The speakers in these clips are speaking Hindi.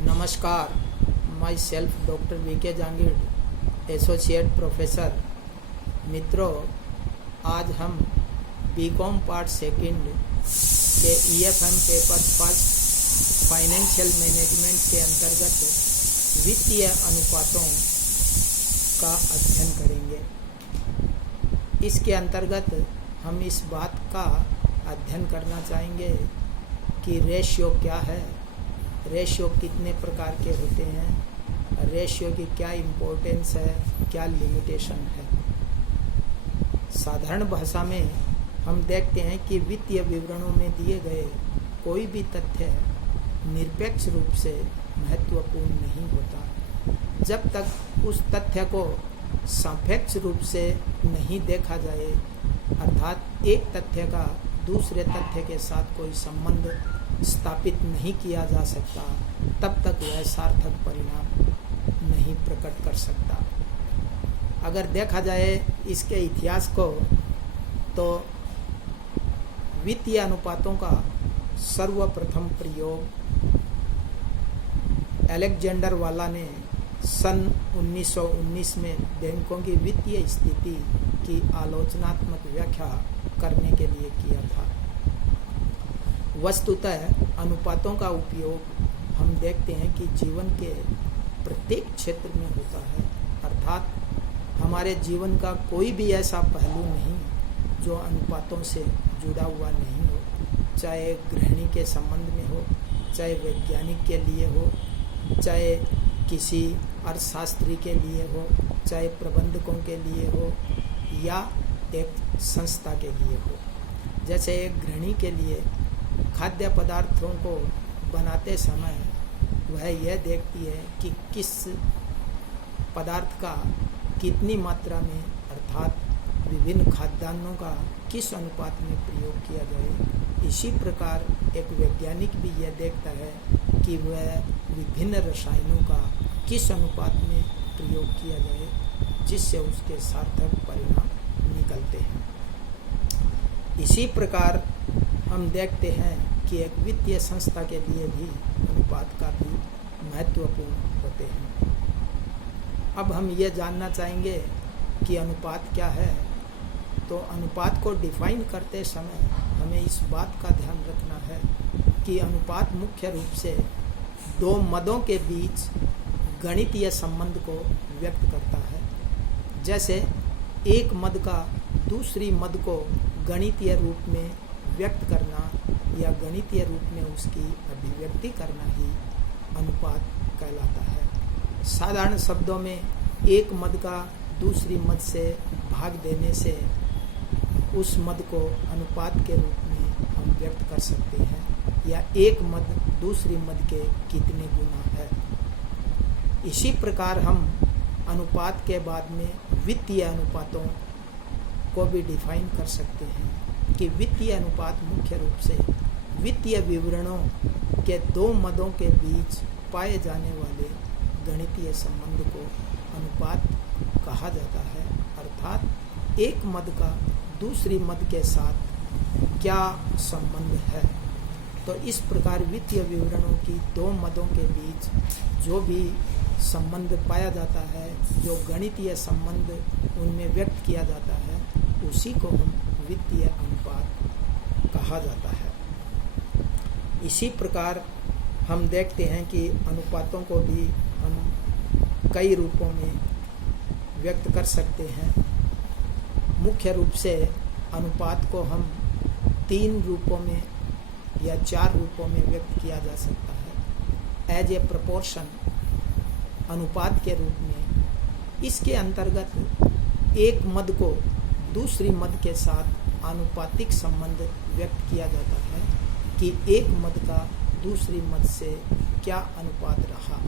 नमस्कार, myself doctor VK Jangid, associate professor. मित्रों, आज हम बीकॉम पार्ट सेकंड के EFM paper first financial management के अंतर्गत वित्तीय अनुपातों का अध्ययन करेंगे। इसके अंतर्गत हम इस बात का अध्ययन करना चाहेंगे कि रेशियो क्या है, रेशियो कितने प्रकार के होते हैं, रेशियो की क्या इम्पोर्टेंस है, क्या लिमिटेशन है। साधारण भाषा में हम देखते हैं कि वित्तीय विवरणों में दिए गए कोई भी तथ्य निरपेक्ष रूप से महत्वपूर्ण नहीं होता जब तक उस तथ्य को सापेक्ष रूप से नहीं देखा जाए, अर्थात एक तथ्य का दूसरे तथ्य के साथ कोई संबंध स्थापित नहीं किया जा सकता, तब तक वह सार्थक परिणाम नहीं प्रकट कर सकता। अगर देखा जाए इसके इतिहास को, तो वित्तीय अनुपातों का सर्वप्रथम प्रयोग अलेक्जेंडर वाला ने सन 1919 में बैंकों की वित्तीय स्थिति की आलोचनात्मक व्याख्या करने के लिए किया था। वस्तुतः अनुपातों का उपयोग हम देखते हैं कि जीवन के प्रत्येक क्षेत्र में होता है, अर्थात हमारे जीवन का कोई भी ऐसा पहलू नहीं जो अनुपातों से जुड़ा हुआ नहीं हो, चाहे गृहिणी के संबंध में हो, चाहे वैज्ञानिक के लिए हो, चाहे किसी अर्थशास्त्री के लिए हो, चाहे प्रबंधकों के लिए हो या एक संस्था के लिए हो। जैसे एक गृहिणी के लिए खाद्य पदार्थों को बनाते समय वह यह देखती है कि किस पदार्थ का कितनी मात्रा में, अर्थात विभिन्न खाद्यान्नों का किस अनुपात में प्रयोग किया जाए। इसी प्रकार एक वैज्ञानिक भी यह देखता है कि वह विभिन्न रसायनों का किस अनुपात में प्रयोग किया जाए, जिससे उसके सार्थक परिणाम निकलते हैं। इसी प्रकार हम देखते हैं कि एक वित्तीय संस्था के लिए भी अनुपात काफ़ी महत्वपूर्ण होते हैं। अब हम ये जानना चाहेंगे कि अनुपात क्या है। तो अनुपात को डिफाइन करते समय हमें इस बात का ध्यान रखना है कि अनुपात मुख्य रूप से दो मदों के बीच गणितीय संबंध को व्यक्त करता है। जैसे एक मद का दूसरी मद को गणितीय रूप में व्यक्त करना या गणितीय रूप में उसकी अभिव्यक्ति करना ही अनुपात कहलाता है। साधारण शब्दों में एक मद का दूसरी मद से भाग देने से उस मद को अनुपात के रूप में हम व्यक्त कर सकते हैं, या एक मद दूसरी मद के कितने गुना है। इसी प्रकार हम अनुपात के बाद में वित्तीय अनुपातों को भी डिफाइन कर सकते हैं कि वित्तीय अनुपात मुख्य रूप से वित्तीय विवरणों के दो मदों के बीच पाए जाने वाले गणितीय संबंध को अनुपात कहा जाता है, अर्थात एक मद का दूसरी मद के साथ क्या संबंध है। तो इस प्रकार वित्तीय विवरणों की दो मदों के बीच जो भी संबंध पाया जाता है, जो गणितीय संबंध उनमें व्यक्त किया जाता है, उसी को हम वित्तीय अनुपात कहा जाता है। इसी प्रकार हम देखते हैं कि अनुपातों को भी हम कई रूपों में व्यक्त कर सकते हैं। मुख्य रूप से अनुपात को हम 3 रूपों में या 4 रूपों में व्यक्त किया जा सकता है। एज ए प्रपोर्शन, अनुपात के रूप में, इसके अंतर्गत एक मद को दूसरी मद के साथ आनुपातिक संबंध व्यक्त किया जाता है कि एक मद का दूसरी मद से क्या अनुपात रहा।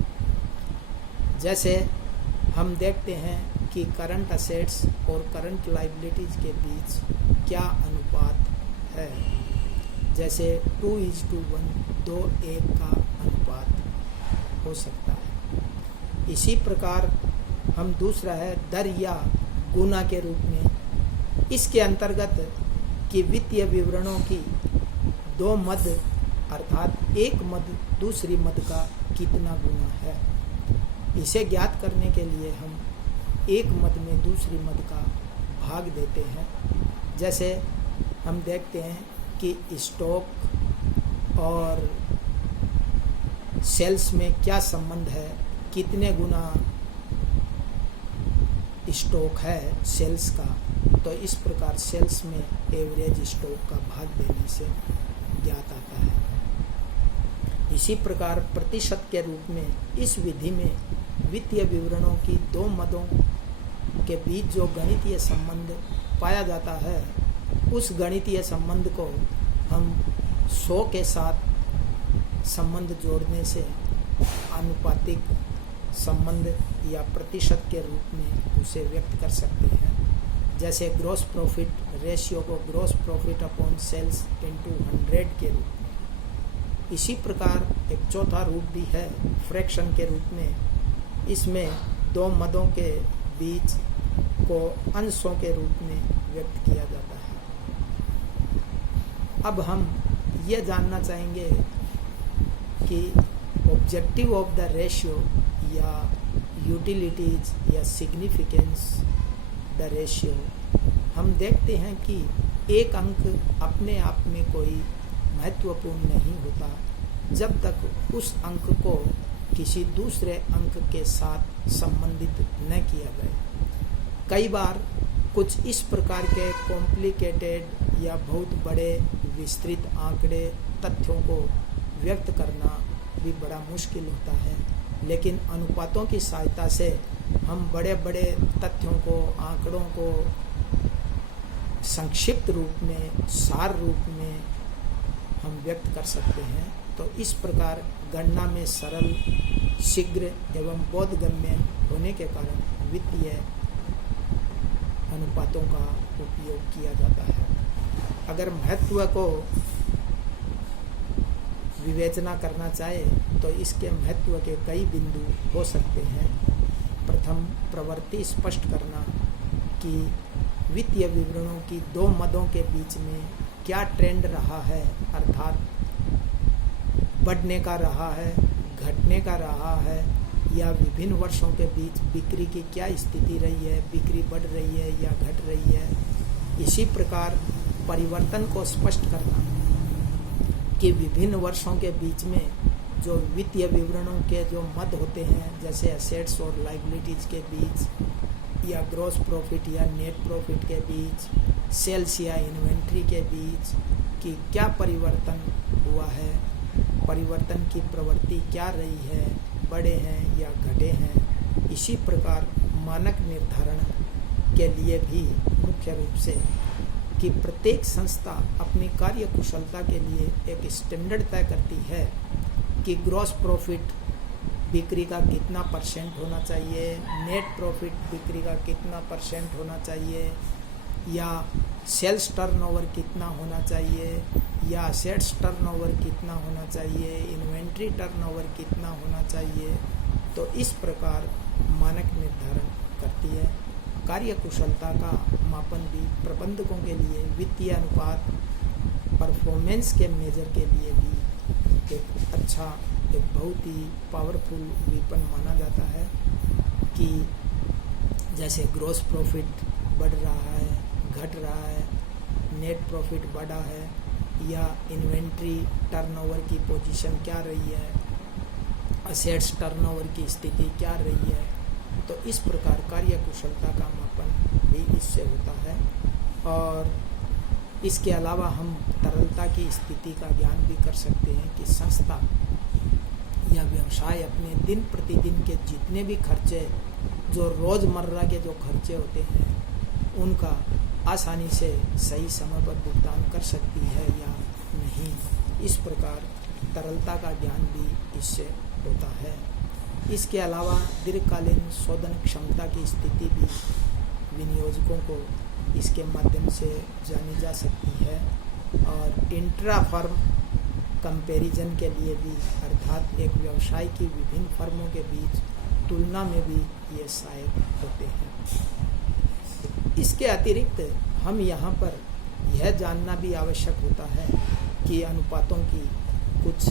जैसे हम देखते हैं कि करंट असेट्स और करंट लायबिलिटीज के बीच क्या अनुपात है। जैसे 2:1, 2:1 का अनुपात हो सकता है। इसी प्रकार हम दूसरा है दर या गुना के रूप में। इसके अंतर्गत कि वित्तीय विवरणों की दो मद, अर्थात एक मद दूसरी मद का कितना गुना है। इसे ज्ञात करने के लिए हम एक मद में दूसरी मद का भाग देते हैं। जैसे हम देखते हैं कि स्टॉक और सेल्स में क्या संबंध है, कितने गुना स्टॉक है सेल्स का, तो इस प्रकार सेल्स में एवरेज स्टॉक का भाग देने से ज्ञात आता है। इसी प्रकार प्रतिशत के रूप में इस विधि में वित्तीय विवरणों की दो मदों के बीच जो गणितीय संबंध पाया जाता है, उस गणितीय संबंध को हम 100 के साथ संबंध जोड़ने से आनुपातिक संबंध या प्रतिशत के रूप में उसे व्यक्त कर सकते हैं। जैसे ग्रॉस प्रॉफिट रेशियो को gross profit upon sales into 100 के रूप में। इसी प्रकार एक चौथा रूप भी है फ्रैक्शन के रूप में। इसमें दो मदों के बीच को अंशों के रूप में व्यक्त किया जाता है। अब हम ये जानना चाहेंगे कि ऑब्जेक्टिव ऑफ द रेशियो या यूटिलिटीज या सिग्निफिकेंस द रेशियो। हम देखते हैं कि एक अंक अपने आप में कोई महत्वपूर्ण नहीं होता जब तक उस अंक को किसी दूसरे अंक के साथ संबंधित न किया जाए। कई बार कुछ इस प्रकार के कॉम्प्लिकेटेड या बहुत बड़े विस्तृत आंकड़े तथ्यों को व्यक्त करना भी बड़ा मुश्किल होता है, लेकिन अनुपातों की सहायता से हम बड़े बड़े तथ्यों को, आंकड़ों को संक्षिप्त रूप में, सार रूप में हम व्यक्त कर सकते हैं। तो इस प्रकार गणना में सरल, शीघ्र एवं बोधगम्य होने के कारण वित्तीय अनुपातों का उपयोग किया जाता है। अगर महत्व को विवेचना करना चाहे तो इसके महत्व के कई बिंदु हो सकते हैं। प्रथम, प्रवृत्ति स्पष्ट करना कि वित्तीय विवरणों की दो मदों के बीच में क्या ट्रेंड रहा है, अर्थात बढ़ने का रहा है, घटने का रहा है, या विभिन्न वर्षों के बीच बिक्री की क्या स्थिति रही है, बिक्री बढ़ रही है या घट रही है। इसी प्रकार परिवर्तन को स्पष्ट करना कि विभिन्न वर्षों के बीच में जो वित्तीय विवरणों के जो मद होते हैं, जैसे एसेट्स और लायबिलिटीज के बीच, या ग्रॉस प्रॉफिट या नेट प्रॉफिट के बीच, सेल्स या इन्वेंट्री के बीच कि क्या परिवर्तन हुआ है, परिवर्तन की प्रवृत्ति क्या रही है, बढ़े हैं या घटे हैं। इसी प्रकार मानक निर्धारण के लिए भी मुख्य रूप से कि प्रत्येक संस्था अपनी कार्य कुशलता के लिए एक स्टैंडर्ड तय करती है कि ग्रॉस प्रॉफिट बिक्री का कितना % होना चाहिए, नेट प्रॉफिट बिक्री का कितना % होना चाहिए, या सेल्स टर्नओवर कितना होना चाहिए, या असेट्स टर्नओवर कितना होना चाहिए, इन्वेंट्री टर्नओवर कितना होना चाहिए। तो इस प्रकार मानक निर्धारण करती है। कार्य कुशलता का मापन भी प्रबंधकों के लिए वित्तीय अनुपात परफॉर्मेंस के मेजर के लिए भी एक अच्छा, एक बहुत ही पावरफुल वेपन माना जाता है कि जैसे ग्रॉस प्रॉफिट बढ़ रहा है, घट रहा है, नेट प्रॉफिट बढ़ा है, या इन्वेंट्री टर्नओवर की पोजीशन क्या रही है, असेट्स टर्नओवर की स्थिति क्या रही है। तो इस प्रकार कार्य कुशलता का मापन भी इससे होता है। और इसके अलावा हम तरलता की स्थिति का ज्ञान भी कर सकते हैं कि संस्था या व्यवसाय अपने दिन प्रतिदिन के जितने भी खर्चे, जो रोज़मर्रा के जो खर्चे होते हैं, उनका आसानी से सही समय पर भुगतान कर सकती है या नहीं। इस प्रकार तरलता का ज्ञान भी इससे होता है। इसके अलावा दीर्घकालीन शोधन क्षमता की स्थिति भी विनियोजकों को इसके माध्यम से जानी जा सकती है। और इंट्रा फर्म कंपैरिजन के लिए भी, अर्थात एक व्यवसाय की विभिन्न फर्मों के बीच तुलना में भी ये सहायक होते हैं। इसके अतिरिक्त हम यहाँ पर यह जानना भी आवश्यक होता है कि अनुपातों की कुछ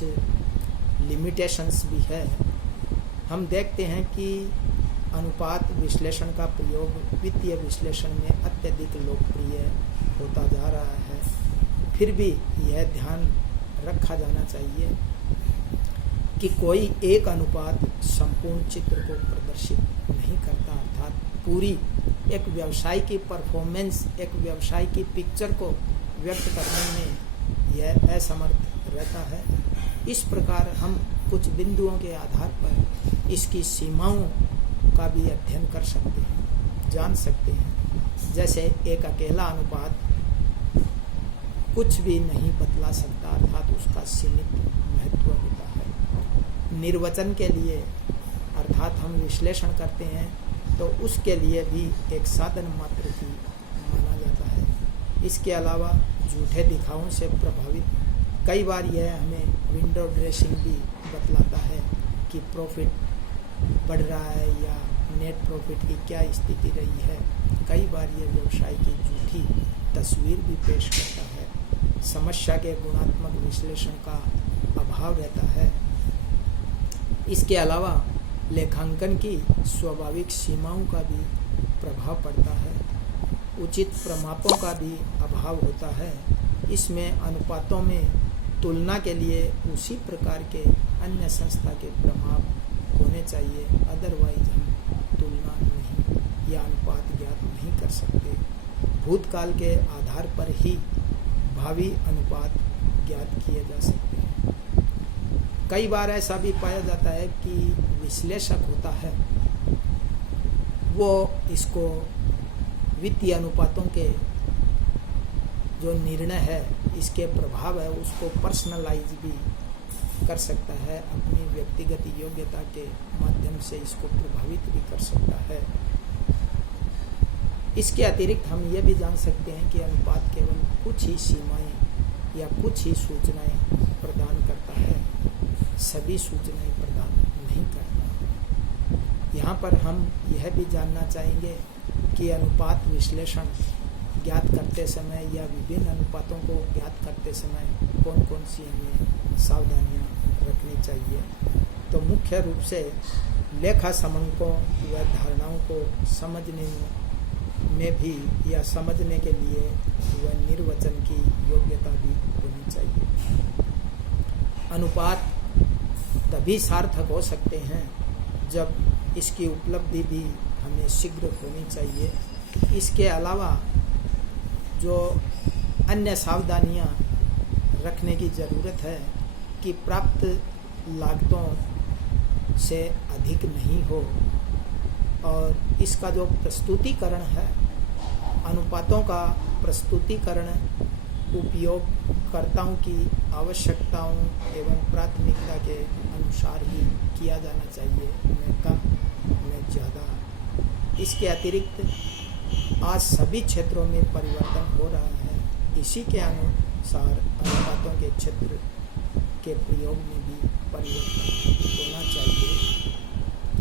लिमिटेशंस भी है। हम देखते हैं कि अनुपात विश्लेषण का प्रयोग वित्तीय विश्लेषण में अत्यधिक लोकप्रिय होता जा रहा है। फिर भी यह ध्यान रखा जाना चाहिए कि कोई एक अनुपात संपूर्ण चित्र को प्रदर्शित नहीं करता, अर्थात पूरी एक व्यवसाय की परफॉर्मेंस, एक व्यवसाय की पिक्चर को व्यक्त करने में यह असमर्थ रहता है। इस प्रकार हम कुछ बिंदुओं के आधार पर इसकी सीमाओं का भी अध्ययन कर सकते हैं, जान सकते हैं। जैसे एक अकेला अनुपात कुछ भी नहीं बदला सकता, अर्थात उसका सीमित महत्व होता है। निर्वचन के लिए अर्थात हम विश्लेषण करते हैं तो उसके लिए भी एक साधन मात्र ही माना जाता है। इसके अलावा झूठे दिखावों से प्रभावित कई बार यह हमें विंडो ड्रेसिंग भी बतलाता है कि प्रॉफिट बढ़ रहा है या नेट प्रॉफिट की क्या स्थिति रही है। कई बार यह व्यवसाय की झूठी तस्वीर भी पेश करता है। समस्या के गुणात्मक विश्लेषण का अभाव रहता है। इसके अलावा लेखांकन की स्वाभाविक सीमाओं का भी प्रभाव पड़ता है। उचित प्रमापों का भी अभाव होता है। इसमें अनुपातों में तुलना के लिए उसी प्रकार के अन्य संस्था के प्रमाप होने चाहिए, अदरवाइज हम तुलना नहीं या अनुपात ज्ञात नहीं कर सकते। भूतकाल के आधार पर ही भावी अनुपात ज्ञात किए जा सकते हैं। कई बार ऐसा भी पाया जाता है कि विश्लेषक होता है वो इसको वित्तीय अनुपातों के जो निर्णय है, इसके प्रभाव है, उसको पर्सनलाइज भी कर सकता है, अपनी व्यक्तिगत योग्यता के माध्यम से इसको प्रभावित भी कर सकता है। इसके अतिरिक्त हम ये भी जान सकते हैं कि अनुपात केवल कुछ ही सीमाएं या कुछ ही सूचनाएं प्रदान करता है, सभी सूचनाएं प्रदान नहीं करता। यहाँ पर हम यह भी जानना चाहेंगे कि अनुपात विश्लेषण ज्ञात करते समय या विभिन्न अनुपातों को ज्ञात करते समय कौन कौन सी हमें सावधानियां रखनी चाहिए। तो मुख्य रूप से लेखा समंकों व धारणाओं को समझने में भी या समझने के लिए वह निर्वचन की योग्यता भी होनी चाहिए। अनुपात तभी सार्थक हो सकते हैं जब इसकी उपलब्धि भी हमें शीघ्र होनी चाहिए। इसके अलावा जो अन्य सावधानियां रखने की ज़रूरत है कि प्राप्त लागतों से अधिक नहीं हो, और इसका जो प्रस्तुतिकरण है, अनुपातों का प्रस्तुतिकरण उपयोगकर्ताओं की आवश्यकताओं एवं प्राथमिकता के अनुसार ही किया जाना चाहिए, न कम न ज़्यादा। इसके अतिरिक्त आज सभी क्षेत्रों में परिवर्तन हो रहा है। इसी के अनुसार अनुपातों के क्षेत्र के प्रयोग में भी परिवर्तन होना चाहिए।